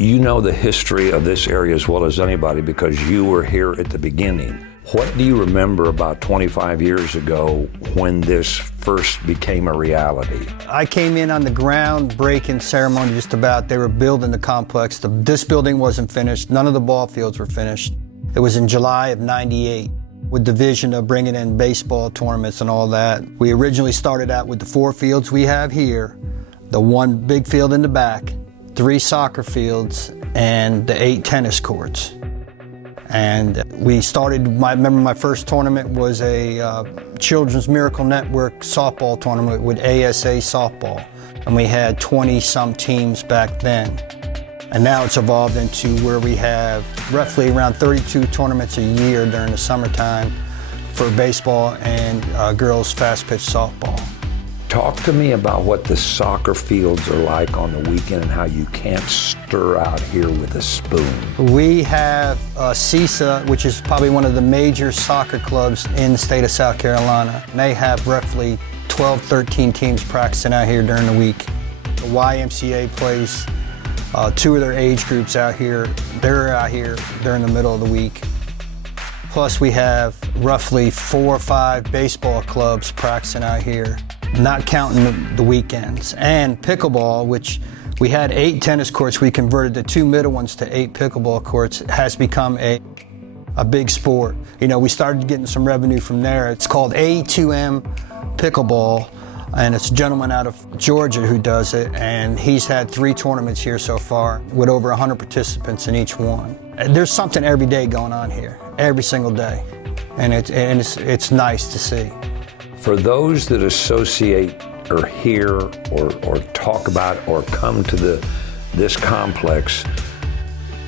You know the history of this area as well as anybody because you were here at the beginning. What do you remember about 25 years ago when this first became a reality? I came in on the groundbreaking ceremony just about. They were building the complex. This building wasn't finished. None of the ball fields were finished. It was in July of '98 with the vision of bringing in baseball tournaments and all that. We originally started out with the 4 fields we have here, the 1 big field in the back, 3 soccer fields, and the 8 tennis courts. And we started, I remember my first tournament was a Children's Miracle Network softball tournament with ASA softball. And we had 20-some teams back then. And now it's evolved into where we have roughly around 32 tournaments a year during the summertime for baseball and girls fast-pitch softball. Talk to me about what the soccer fields are like on the weekend and how you can't stir out here with a spoon. We have CISA, which is probably one of the major soccer clubs in the state of South Carolina. And they have roughly 12, 13 teams practicing out here during the week. The YMCA plays 2 of their age groups out here. They're out here during the middle of the week. Plus we have roughly 4 or 5 baseball clubs practicing out here, not counting the weekends. And pickleball, which we had 8 tennis courts, we converted the 2 middle ones to 8 pickleball courts, has become a big sport. You know, we started getting some revenue from there. It's called A2M Pickleball, and it's a gentleman out of Georgia who does it, and he's had 3 tournaments here so far with over 100 participants in each one. There's something every day going on here, every single day, and it's nice to see. For those that associate or hear or talk about or come to this complex,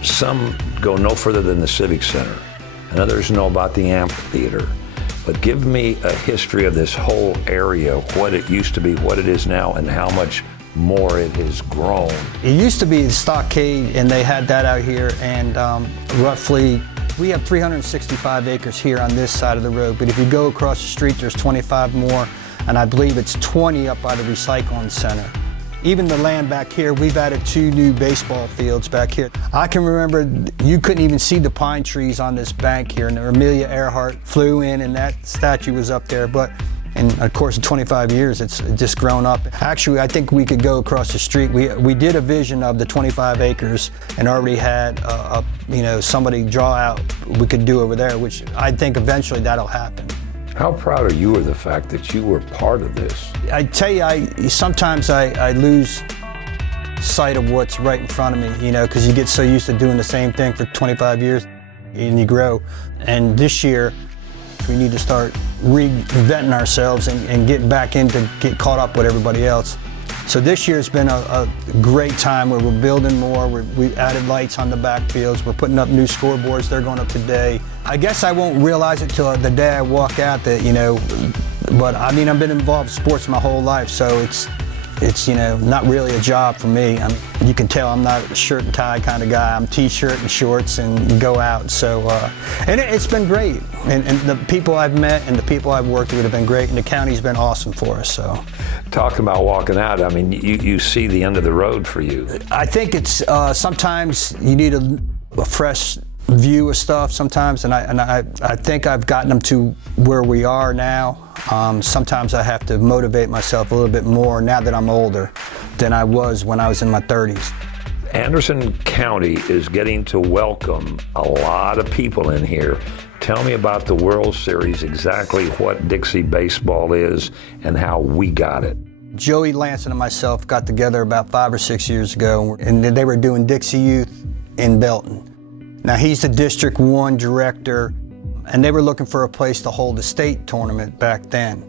some go no further than the Civic Center, and others know about the amphitheater. But give me a history of this whole area, what it used to be, what it is now, and how much more it has grown. It used to be the stockade, and they had that out here, and roughly we have 365 acres here on this side of the road, but if you go across the street, there's 25 more, and I believe it's 20 up by the recycling center. Even the land back here, we've added 2 new baseball fields back here. I can remember you couldn't even see the pine trees on this bank here, and Amelia Earhart flew in, and that statue was up there. But in a course of 25 years, it's just grown up. Actually, I think we could go across the street. We did a vision of the 25 acres and already had somebody draw out we could do over there, which I think eventually that'll happen. How proud are you of the fact that you were part of this? I tell you, sometimes I lose sight of what's right in front of me, because you get so used to doing the same thing for 25 years and you grow. And this year, we need to start reinventing ourselves and get back in to get caught up with everybody else. So this year's been a great time where we're building more. We added lights on the backfields. We're putting up new scoreboards. They're going up today. I guess I won't realize it till the day I walk out that, but I mean, I've been involved in sports my whole life, so it's not really a job for me. I mean, you can tell I'm not a shirt and tie kind of guy. I'm t-shirt and shorts and go out. So, and it's been great. And the people I've met and the people I've worked with have been great, and the county's been awesome for us. So, talking about walking out, I mean, you see the end of the road for you. I think it's sometimes you need a fresh view of stuff sometimes, and I think I've gotten them to where we are now. Sometimes I have to motivate myself a little bit more now that I'm older than I was when I was in my 30s. Anderson County is getting to welcome a lot of people in here. Tell me about the World Series, exactly what Dixie baseball is and how we got it. Joey Lanson and myself got together about 5 or 6 years ago, and they were doing Dixie Youth in Belton. Now, he's the District 1 director, and they were looking for a place to hold a state tournament back then.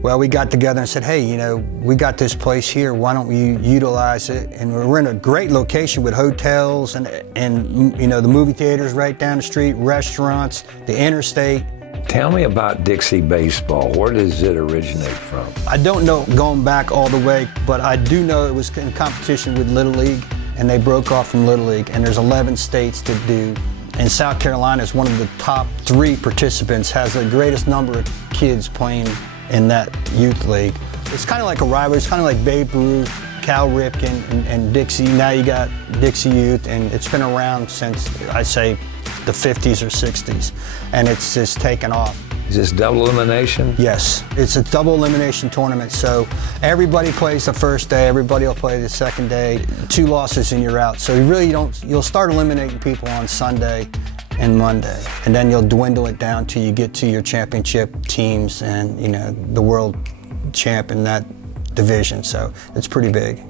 Well, we got together and said, hey, we got this place here. Why don't you utilize it? And we're in a great location with hotels and the movie theaters right down the street, restaurants, the interstate. Tell me about Dixie baseball. Where does it originate from? I don't know going back all the way, but I do know it was in competition with Little League, and they broke off from Little League, and there's 11 states to do. And South Carolina is one of the top 3 participants, has the greatest number of kids playing in that youth league. It's kind of like a rivalry. It's kind of like Babe Ruth Cal Ripken and Dixie. Now you got Dixie Youth, and it's been around since, I say, the 50s or 60s, and it's just taken off. Is this double elimination? Yes, it's a double elimination tournament, so everybody plays the first day, everybody will play the second day, 2 losses and you're out. So you really you'll start eliminating people on Sunday and Monday, and then you'll dwindle it down till you get to your championship teams and, you know, the world champ in that division, so it's pretty big.